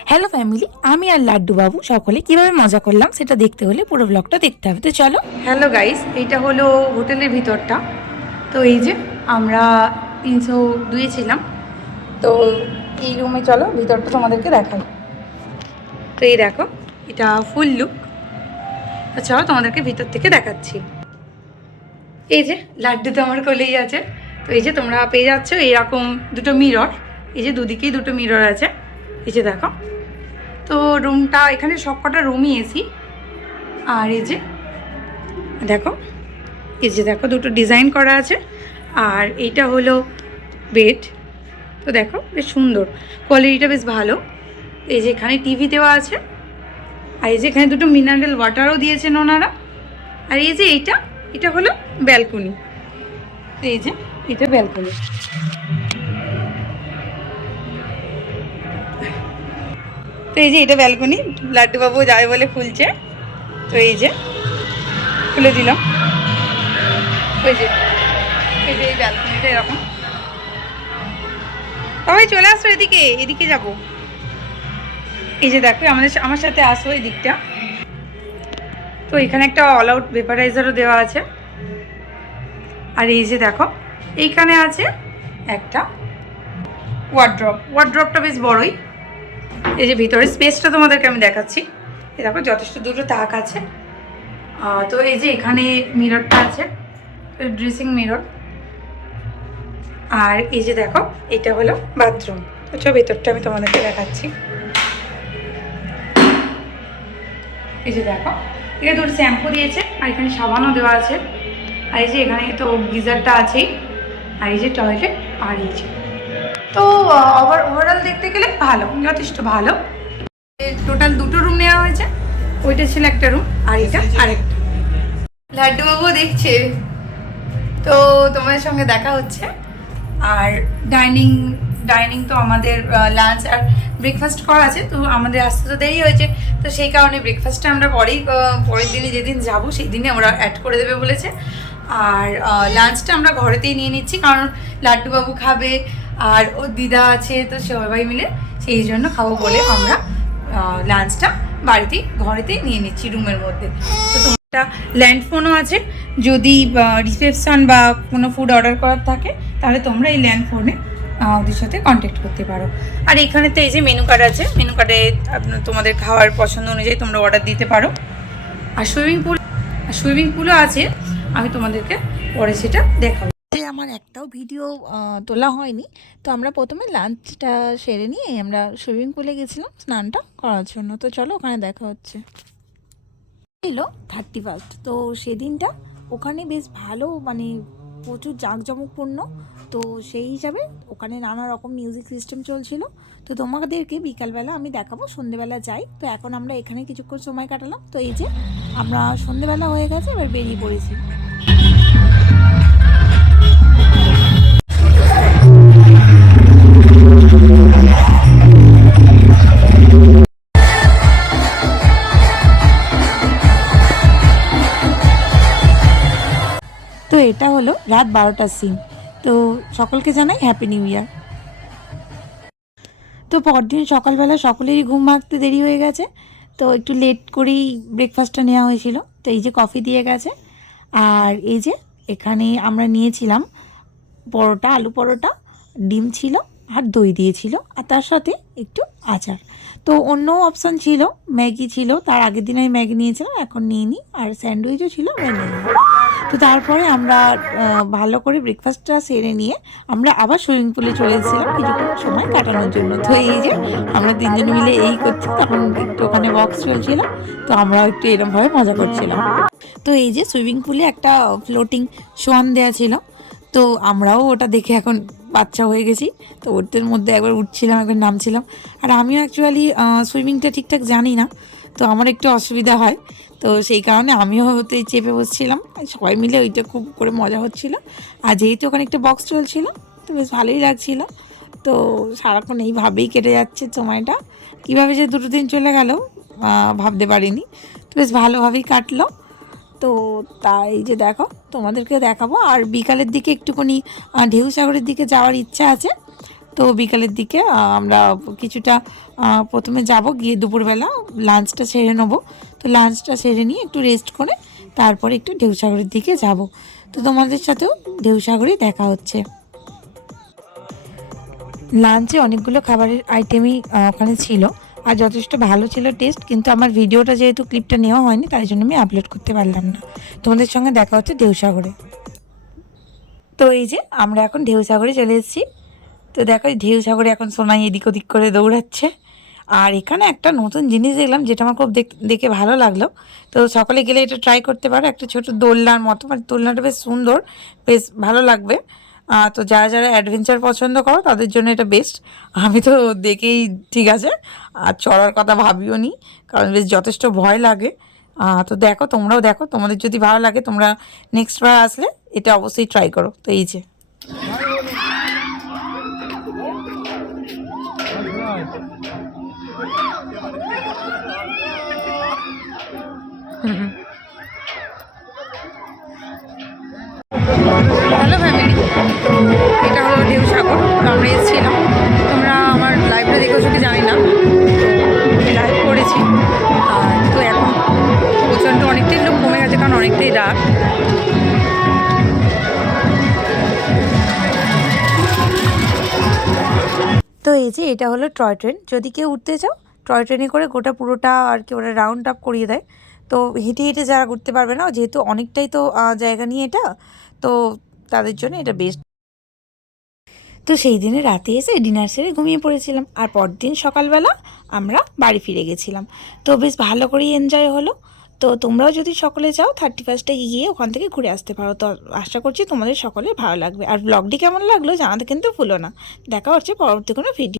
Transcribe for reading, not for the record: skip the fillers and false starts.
Hello family, আমি আর লাড্ডু বাবু সকলে কিভাবে মজা করলাম সেটা দেখতে হলে পুরো ব্লগটা দেখতে হবে। তো চলো। হ্যালো গাইস, এইটা হলো হোটেলের ভিতরটা। তো এই যে আমরা 302 ছিলাম। তো এই রুমে চলো ভিতরটা তোমাদেরকে দেখাই। তো এই দেখো, এটা ফুল লুক। তো চলো তোমাদেরকে ভিতর থেকে দেখাচ্ছি। এই যে লাড্ডু তো আমার কোলেই আছে। তো এই যে তোমরা পেয়ে যাচ্ছ এরকম দুটো মিরর। এই যে দুদিকেই দুটো মিরর আছে। এই যে দেখো, তো রুমটা এখানে সব কটা রুমই এসি। আর এই যে দেখো, এই যে দেখো দুটো ডিজাইন করা আছে। আর এইটা হলো বেড। তো দেখো বেশ সুন্দর, কোয়ালিটিটা বেশ ভালো। এই যে এখানে টিভি দেওয়া আছে। আর এই যে এখানে দুটো মিনারেল ওয়াটারও দিয়েছেন ওনারা। আর এই যে এটা হলো ব্যালকনি। এই যে এটা ব্যালকনি। তো এই যে এটা ব্যালকনি, লাড্ডুবাবু যাবে বলে খুলছে। তো এই যে খুলে দিলাম। ওই যে এই যে এই ব্যালকনিটা এরকম। সবাই চলে আসো এদিকে, এদিকে যাবো। এই যে দেখো আমার সাথে আসো এই দিকটা। তো এখানে একটা অল আউট ভেপারাইজারও দেওয়া আছে। আর এই যে দেখো এইখানে আছে একটা ওয়ার্ড্রপটা বেশ বড়ই। এই যে ভিতরে স্পেসটা তোমাদেরকে আমি দেখাচ্ছি। এই দেখো যথেষ্ট দুটো তাক আছে। তো এই যে এখানে মিররটা আছে, ড্রেসিং মিরর। আর এই যে দেখো এটা হলো বাথরুম। তো চলো ভেতরটা আমি তোমাদেরকে দেখাচ্ছি। এই যে দেখো, এখানে দুটো শ্যাম্পু দিয়েছে আর এখানে সাবানও দেওয়া আছে। আর এই যে এখানে তো গিজারটা আছেই। আর এই যে টয়লেট। আর এই যে তো ওভারঅল দেখতে গেলে ভালো, যথেষ্ট ভালো। টোটাল দুটো রুম নেওয়া হয়েছে। ওইটা ছিল একটা রুম আর এটা আরেকটা। লাড্ডুবাবু দেখছে, তো তোমাদের সঙ্গে দেখা হচ্ছে। আর ডাইনিং তো আমাদের লাঞ্চ আর ব্রেকফাস্ট করা আছে। তো আমাদের আসতে তো দেরি হয়েছে, তো সেই কারণে ব্রেকফাস্টটা আমরা পরের দিনে যেদিন যাব সেই দিনে ওরা অ্যাড করে দেবে বলেছে। আর লাঞ্চটা আমরা ঘরেতেই নিয়ে নিচ্ছি, কারণ লাড্ডুবাবু খাবে আর ওর দিদা আছে, তো সবাই মিলে সেই জন্য খাবো বলে আমরা লাঞ্চটা ঘরেতেই নিয়ে নিচ্ছি রুমের মধ্যে। তো একটা ল্যান্ড ফোনও আছে, যদি রিসেপশন বা কোনো ফুড অর্ডার করার থাকে তাহলে তোমরা এই ল্যান্ড ফোনে ওদের সাথে কন্ট্যাক্ট করতে পারো। আর এখানে তো এই যে মেনু কার্ড আছে, মেনু কার্ডে তোমাদের খাওয়ার পছন্দ অনুযায়ী তোমরা অর্ডার দিতে পারো। আর সুইমিং পুলও আছে, আমি তোমাদেরকে পরে সেটা দেখাবো। আমার একটাও ভিডিও তোলা হয়নি। তো আমরা প্রথমে লাঞ্চটা সেরে নিয়ে আমরা সুইমিং পুলে গেছিলাম স্নানটা করার জন্য। তো চলো ওখানে দেখা হচ্ছে। ছিল 31st, তো সেদিনটা ওখানে বেশ ভালো, মানে প্রচুর জাঁকজমকপূর্ণ। তো সেই হিসাবে ওখানে নানা রকম মিউজিক সিস্টেম চলছিল। তো তোমাদেরকে বিকালবেলা আমি দেখাবো, সন্ধেবেলা যাই। তো এখন আমরা এখানে কিছুক্ষণ সময় কাটালাম। তো এই যে আমরা সন্ধেবেলা হয়ে গেছে, এবার বেরিয়ে পড়েছি। তো এটা হলো রাত 12টার সিন। তো সকলকে জানাই হ্যাপি নিউ ইয়ার। তো পরদিন সকালবেলা সকলেরই ঘুম ভাঙতে দেরি হয়ে গেছে, তো একটু লেট করেই ব্রেকফাস্টটা নেওয়া হয়েছিল। তো এই যে কফি দিয়ে গেছে। আর এই যে এখানে আমরা নিয়েছিলাম পরোটা, আলু পরোটা, ডিম ছিল আর দই দিয়েছিল, আর তার সাথে একটু আচার। তো অন্য অপশান ছিল, ম্যাগি ছিল, তার আগের দিন আমি ম্যাগি নিয়েছিলাম, এখন নিইনি। আর স্যান্ডউইচও ছিল, আমরা নিইনি। তো তারপরে আমরা ভালো করে ব্রেকফাস্টটা সেরে নিয়ে আমরা আবার সুইমিং পুলে চলে এসেছিলাম কিছুক্ষণ সময় কাটানোর জন্য। তো এই যে আমরা তিনজন মিলে এই করছি, তখন একটু ওখানে বক্স চলছিল, তো আমরাও একটু এরমভাবে মজা করছিলাম। তো এই যে সুইমিং পুলে একটা ফ্লোটিং সোয়ান দেওয়া ছিল, তো আমরাও ওটা দেখে এখন বাচ্চা হয়ে গেছি। তো ওদের মধ্যে একবার উঠছিলাম, একবার নামছিলাম। আর আমিও অ্যাকচুয়ালি সুইমিংটা ঠিকঠাক জানি না, তো আমার একটু অসুবিধা হয়। তো সেই কারণে আমিও ওতে চেপে বসছিলাম, সবাই মিলে ওইটা খুব করে মজা হচ্ছিলো। আর যেহেতু ওখানে একটা বক্স চলছিল, তো বেশ ভালোই লাগছিল। তো সারাক্ষণ এইভাবেই কেটে যাচ্ছে সময়টা, কীভাবে যে দুটো দিন চলে গেল ভাবতে পারিনি। তো বেশ ভালোভাবেই কাটলো। তো তাই যে দেখো তোমাদেরকে দেখাবো। আর বিকালের দিকে একটুখানি ঢেউ সাগরের দিকে যাওয়ার ইচ্ছা আছে। তো বিকালের দিকে আমরা কিছুটা প্রথমে যাব, গিয়ে দুপুরবেলা লাঞ্চটা সেরে নেবো। তো লাঞ্চটা সেরে নিয়ে একটু রেস্ট করে তারপরে একটু ঢেউসাগরের দিকে যাব। তো তোমাদের সাথেও ঢেউসাগরেই দেখা হচ্ছে। লাঞ্চে অনেকগুলো খাবারের আইটেমই ওখানে ছিল, আর যথেষ্ট ভালো ছিল টেস্ট, কিন্তু আমার ভিডিওটা যেহেতু ক্লিপটা নেওয়া হয়নি তাই জন্য আমি আপলোড করতে পারলাম না। তোমাদের সঙ্গে দেখা হচ্ছে ঢেউসাগরে। তো এই যে আমরা এখন ঢেউসাগরে চলে এসেছি। তো দেখো ঢেউসাগরে এখন সোনাই এদিক ওদিক করে দৌড়াচ্ছে। আর এখানে একটা নতুন জিনিস দেখলাম যেটা আমার খুব দেখে ভালো লাগলো। তো সকলে গেলে এটা ট্রাই করতে পারো, একটা ছোট দোলনার মতো, মানে দোলনাটা বেশ সুন্দর, বেশ ভালো লাগবে। তো যারা যারা অ্যাডভেঞ্চার পছন্দ করো তাদের জন্য এটা বেস্ট। আমি তো দেখেই ঠিক আছে, আর চড়ার কথা ভাবিও নি, কারণ বেশ যথেষ্ট ভয় লাগে। তো দেখো, তোমরাও দেখো, তোমাদের যদি ভালো লাগে তোমরা নেক্সট বার আসলে এটা অবশ্যই ট্রাই করো। তো এই যে হ্যালো ফ্যামিলি, তো এটা হলো ঢেউসাগর। তো আমরা এসেছিলাম, তোমরা আমার লাইভটা দেখেছো কি জানি না, তো লাইভ করেছি। আর তো এখন প্রচণ্ড অনেকটাই লোক কমে গেছে, কারণ অনেকটাই রাত। তো এই যে এটা হলো টয় ট্রেন। যদি কেউ উঠতে চাও, টয় ট্রেনে করে গোটা পুরোটা আর কি ওরা রাউন্ড আপ করিয়ে দেয়। তো হেঁটে হেঁটে যারা ঘুরতে পারবে না, যেহেতু অনেকটাই তো জায়গা নিয়ে এটা, তো তাদের জন্য এটা বেস্ট। তো সেই দিনে রাতে এসে ডিনার সেরে ঘুমিয়ে পড়েছিলাম, আর পরদিন সকালবেলা আমরা বাড়ি ফিরে গেছিলাম। তো বেশ ভালো করেই এনজয় হলো। তো তোমরাও যদি সকলে যাও 31-এ গিয়ে ওখান থেকে ঘুরে আসতে পারো। তো আশা করছি তোমাদের সকলে ভালো লাগবে। আর ব্লগটি কেমন লাগলো জানাতে কিন্তু ভুলো না। দেখা হচ্ছে পরবর্তী কোনো ভিডিও।